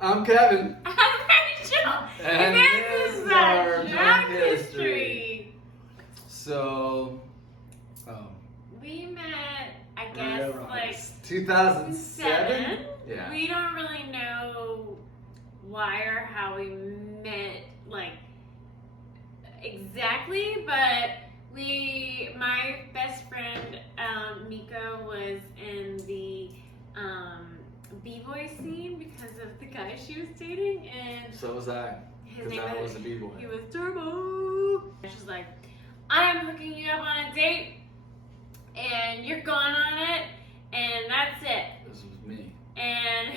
I'm Kevin. I'm Rachel. And this is our drunk history. So, we met, I guess, like 2007? Yeah. We don't really know why or how we met, like, exactly, but my best friend, Miko, was in the b-boy scene because of the guy she was dating, and So was I. Because I was a b-boy. He was Turbo. She's like, I'm hooking you up on a date, and you're going on it, and that's it. This was me. And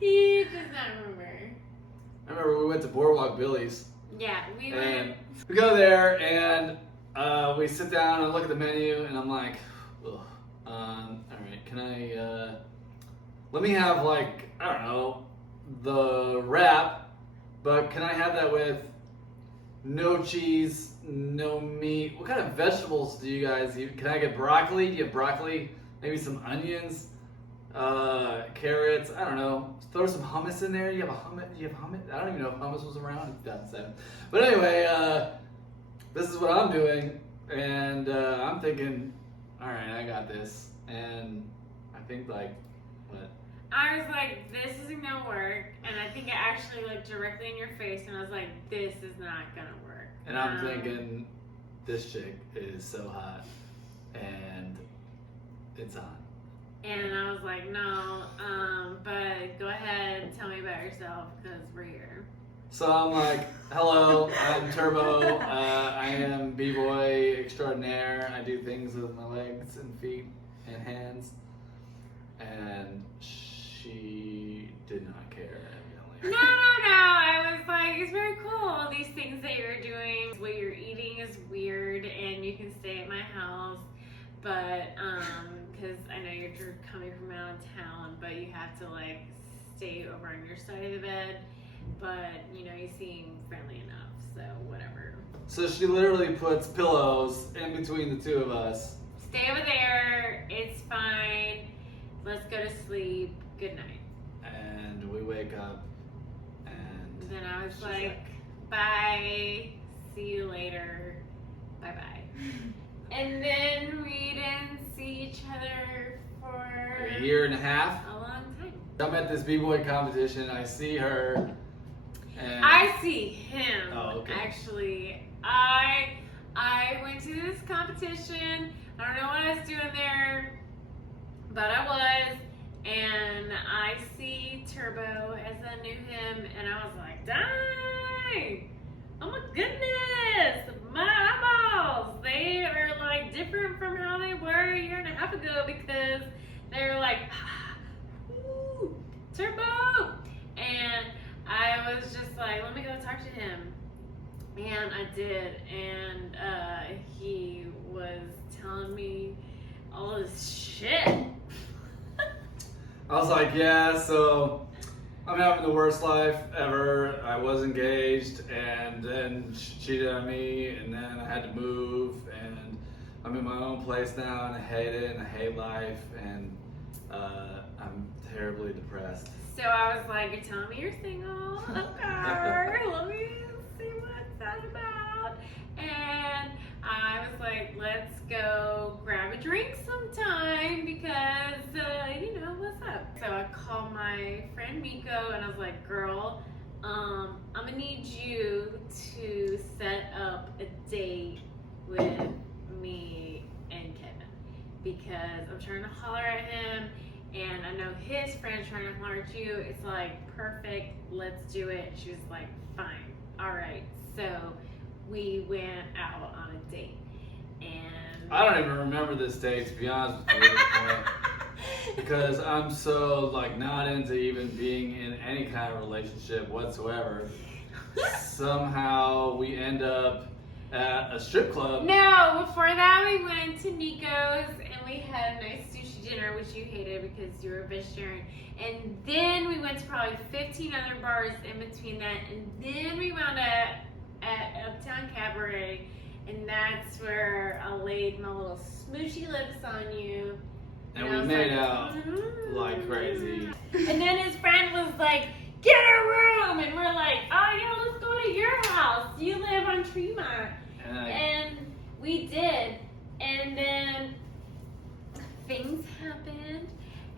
he does not remember. I remember we went to Boardwalk Billy's. Yeah, we And went. we go there, and we sit down and look at the menu, and I'm like, ugh. Alright, can I, let me have, like, I don't know, the wrap, but can I have that with no cheese, no meat? What kind of vegetables do you guys eat? Can I get broccoli? Do you have broccoli? Maybe some onions, carrots, I don't know. Throw some hummus in there. Do you have hummus? I don't even know if hummus was around in 2007. But anyway, this is what I'm doing, and I'm thinking, alright, I got this. And I think, like, what? I was like, this isn't gonna work, and I think it actually looked directly in your face, and I was like, this is not gonna work. And I'm thinking, this chick is so hot, and it's on. And I was like, no, but go ahead, tell me about yourself, because we're here. So I'm like, hello, I'm Turbo, I am b-boy extraordinaire, I do things with my legs and feet and hands, and she did not care, evidently. No, I was like, it's very cool, these things that you're doing. What you're eating is weird, and you can stay at my house, but, because I know you're coming from out of town, but you have to, like, stay over on your side of the bed, but, you know, you seem friendly enough, so whatever. So she literally puts pillows in between the two of us. Stay over there, it's fine, let's go to sleep, good night. And we wake up, and Then I was like, bye, see you later, bye-bye. And then we didn't see each other for a year and a half. a long time. I'm at this b-boy competition, I see her, and I see him, Oh, okay. actually. I went to this competition. I don't know what I was doing there, but I was. And I see Turbo as I knew him, and I was like, dang! Oh my goodness! My eyeballs! They are like different from how they were a year and a half ago, because they were like, ooh, Turbo! And I was just like, let me go talk to him. And I did, and he was telling me all this shit. I was like, yeah, so I'm having the worst life ever. I was engaged, and then she cheated on me, and then I had to move, and I'm in my own place now, and I hate it, and I hate life, and I'm terribly depressed. So I was like, you're telling me you're single? Okay, let me see what's that about. And I was like, let's go grab a drink sometime, because, you know, what's up? So I called my friend Miko, and I was like, girl, I'm gonna need you to set up a date with me and Kevin, because I'm trying to holler at him, and I know his friend's trying to holler at you. It's like, perfect, let's do it. She was like, fine, all right. So we went out on a date, and I don't even remember this date, to be honest with you, at this point, because I'm so, like, not into even being in any kind of relationship whatsoever. Somehow we end up at a strip club. No, before that we went to Nico's, and we had a nice sushi dinner, which you hated because you were a vegetarian. And then we went to probably 15 other bars in between that, and then we wound up at Uptown Cabaret, and that's where I laid my little smoochy lips on you, And I we was made like, out like crazy. And then his friend was like, get a room! And we're like, oh yeah, let's go to your house. You live on Tremont. And we did. And then things happened.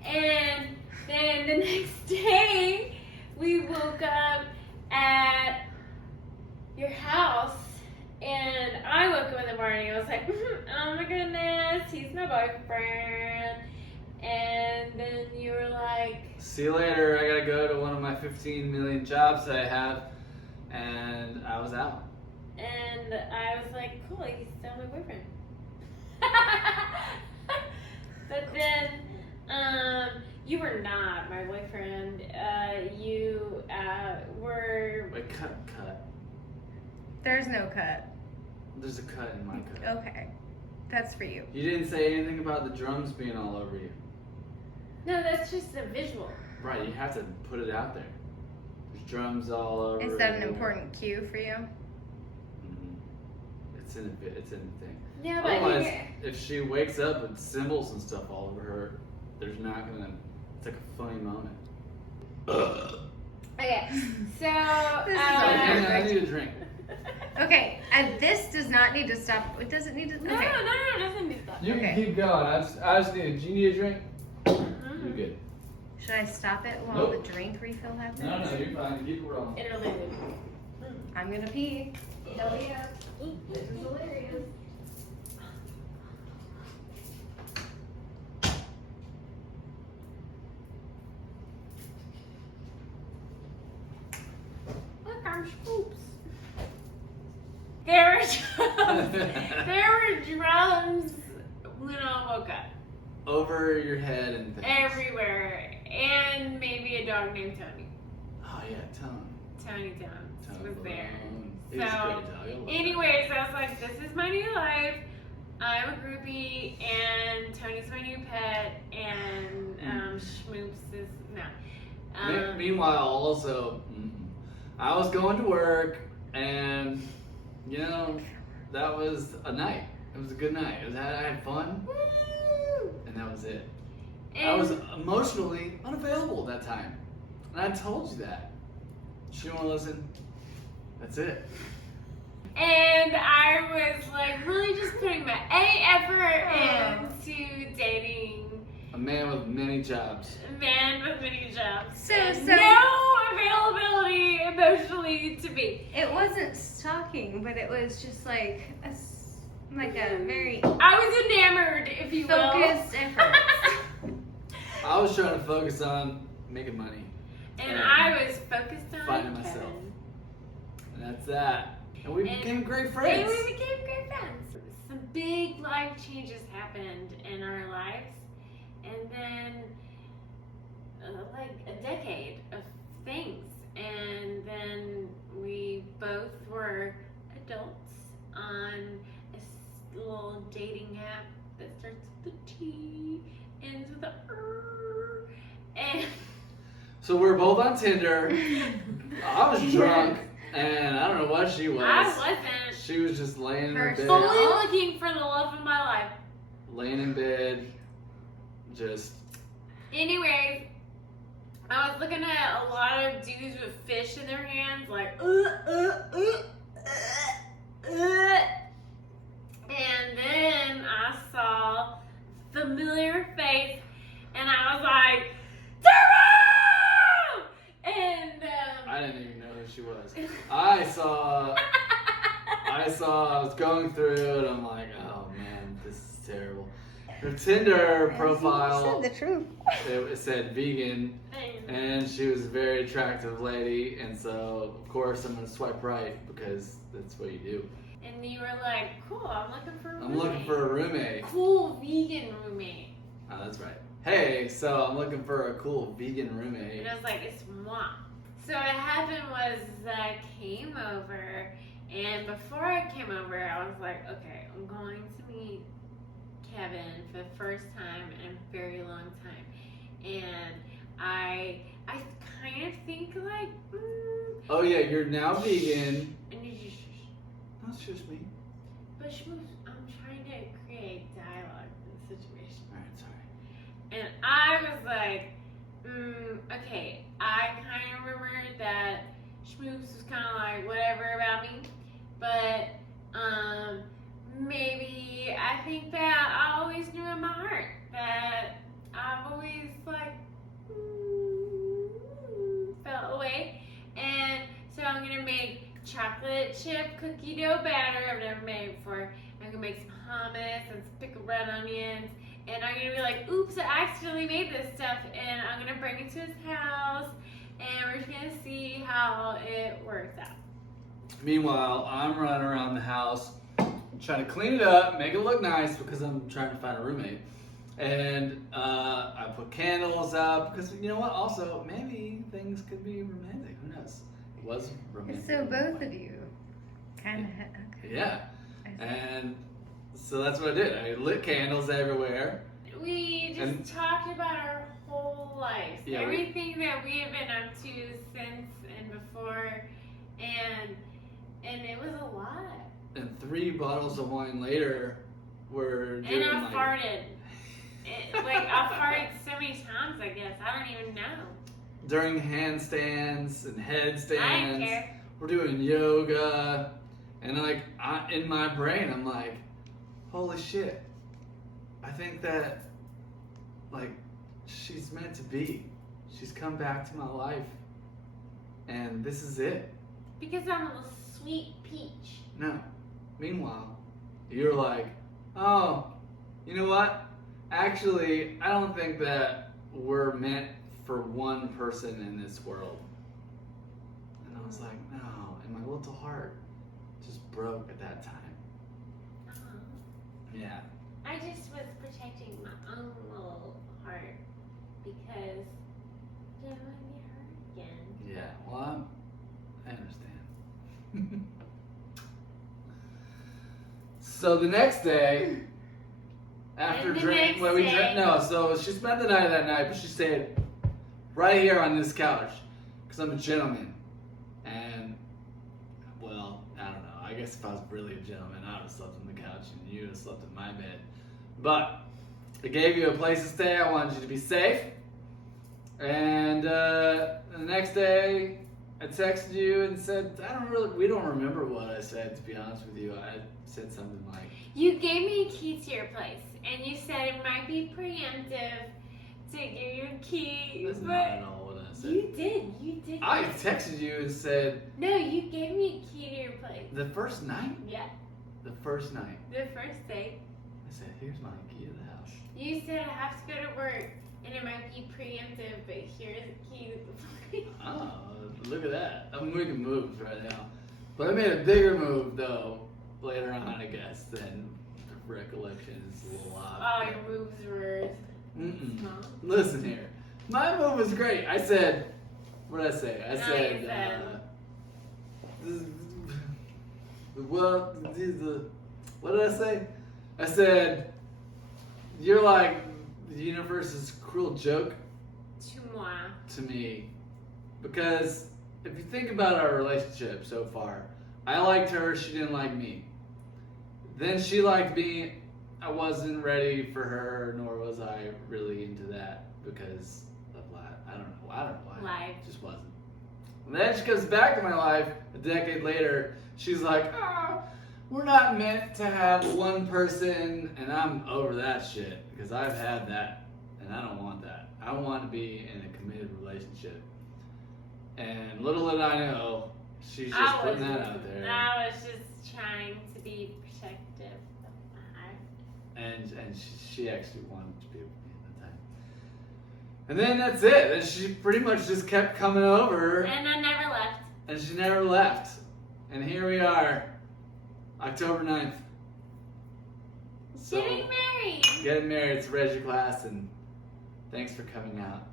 And then the next day, we woke up at your house. And I woke up in the morning. I was like, oh my goodness, he's my boyfriend. And then you were like, see you later, I gotta go to one of my 15 million jobs that I have. And I was out. and I was like, cool, he's still my boyfriend. But then, you were not my boyfriend. You were. Wait, cut. There's no cut. There's a cut in my cut. Okay. That's for you. You didn't say anything about the drums being all over you. No, that's just a visual. Right, you have to put it out there. There's drums all over. Is that an everywhere. important cue for you? Mhm. It's in the thing. Yeah, but Otherwise, if she wakes up with cymbals and stuff all over her, there's not gonna. It's like a funny moment. okay, so This is I need a drink. Okay, and this does not need to stop. It doesn't need to. no, Okay. it doesn't need that. You Okay. can keep going. I just need. Do you need a drink? You're good. Should I stop it while Nope. the drink refill happens? No, you're fine. Keep it rolling. Interlude. I'm gonna pee. Hell yeah. This is hilarious. Look, I'm Scoops. There were drums when I woke up. Over your head and things. Everywhere. And maybe a dog named Tony. Oh yeah, Tone. Tony Jones was there. He's a So, great dog. I love anyways, I was like, this is my new life. I'm a groupie, and Tony's my new pet, and Schmoops is, no. Meanwhile, also, I was going to work, and you know, that was a night. It was a good night. I had fun, Woo! and that was it. And I was emotionally unavailable that time, and I told you that. She don't want to listen. That's it. And I was like really just putting my effort into dating A man with many jobs. a man with many jobs. So- and so- no availability emotionally to me. It wasn't stalking, but it was just like a very I was enamored, if you will. focused effort. I was trying to focus on making money, And I was focused on Finding Kevin. myself. and that's that. And we And became great And friends. we became great friends. Some big life changes happened in our lives. And then, like a decade of things. And then we both were adults on a little dating app that starts with a T, ends with a R. And So we're both on Tinder. I was drunk, and I don't know what she was. I wasn't She was just laying in her bed, Personal. fully looking for the love of my life. laying in bed, just. Anyways, I was looking at a lot of dudes with fish in their hands, like, and then I saw familiar face, and I was like, Tara! And I didn't even know who she was. I was going through it, and I'm like, oh man, this is terrible. Her Tinder profile, Said the truth. it said vegan, and she was a very attractive lady, and so of course I'm gonna swipe right because that's what you do. And you were like, cool, I'm looking for a roommate. I'm looking for a roommate. Cool vegan roommate. Oh, that's right. Hey, so I'm looking for a cool vegan roommate. And I was like, it's moi. So what happened was I came over, and before I came over, I was like, okay, I'm going to meet Kevin for the first time in a very long time. And I kind of think like, Oh yeah, you're now vegan. and you just, That's just me. but I'm trying to create dialogue in the situation. Alright, sorry. And I was like, okay, I kind of remember that Schmoops was kind of like whatever about me, but maybe I think that I always knew in my heart that I've always like felt away, and so I'm gonna make chocolate chip cookie dough batter I've never made before. I'm gonna make some hummus and some pickled red onions. And I'm gonna be like, oops, I accidentally made this stuff, and I'm gonna bring it to his house, and we're just gonna see how it works out. Meanwhile, I'm running around the house trying to clean it up, make it look nice because I'm trying to find a roommate. And I put candles up because you know what? Also, maybe things could be romantic. Who knows? It was romantic. So both of you kind of. Yeah. And so that's what I did. I lit candles everywhere. We just talked about our whole lives, Yeah, everything that we have been up to since and before, and it was a lot. And 3 bottles of wine later, we're doing And I like... farted. I farted so many times, I guess. I don't even know. During handstands and headstands. I didn't care. We're doing yoga. And like, in my brain, I'm like, holy shit. I think that, like, she's meant to be. She's come back to my life. And this is it. Because I'm a sweet peach. No. Meanwhile, you're like, oh, you know what? Actually, I don't think that we're meant for one person in this world. And I was like, no. And my little heart just broke at that time. Yeah. I just was protecting my own little heart because I didn't want to get hurt again. Yeah. Well, I understand. So the next day, after And the drink, next well, we day- drank. No, so she spent the night that night, but she stayed right here on this couch because I'm a gentleman. And well, I don't know. I guess if I was really a gentleman, I would have slept on the couch and you would have slept in my bed. But I gave you a place to stay. I wanted you to be safe. And the next day, I texted you and said, we don't remember what I said, to be honest with you. I said something like, You gave me a key to your place, and you said it might be preemptive to give you a key, that's not but at all what I said. you did. I texted you and said, No, you gave me a key to your place. the first night? Yeah, The first night. the first day. I said, here's my key to the house. You said I have to go to work, and it might be preemptive, but here's the key to the place. Oh, look at that. I'm making moves right now. But I made a bigger move, though, later on, I guess, than recollection is a little off. All your moves were small. Listen here. My move was great. I said, what did I say? I No, said, you said- what did I say? I said, you're like the universe's cruel joke To moi. to me. Because if you think about our relationship so far, I liked her, she didn't like me. Then she liked me, I wasn't ready for her, nor was I really into that because of that. I don't know why. Life. It just wasn't. And then she comes back to my life a decade later, she's like, we're not meant to have one person, and I'm over that shit because I've had that, and I don't want that. I want to be in a committed relationship. And little did I know, she's just putting that out there. I was just trying to be protective of my heart. And she actually wanted to be with me at the time. And then that's it. And she pretty much just kept coming over, And I never left. and she never left. And here we are, October 9th. So, Getting married. getting married to Reggie Glass, and thanks for coming out.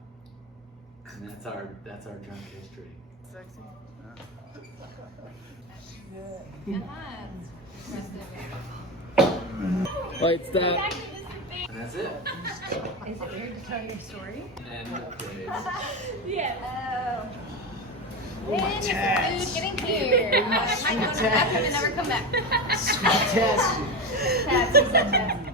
And that's our drunk history. Wait, stop. And that's it. Is it weird to tell your story? And praise. Yeah. Oh. And it's food getting here. I might go to the bathroom and never come back. Fantastic. That's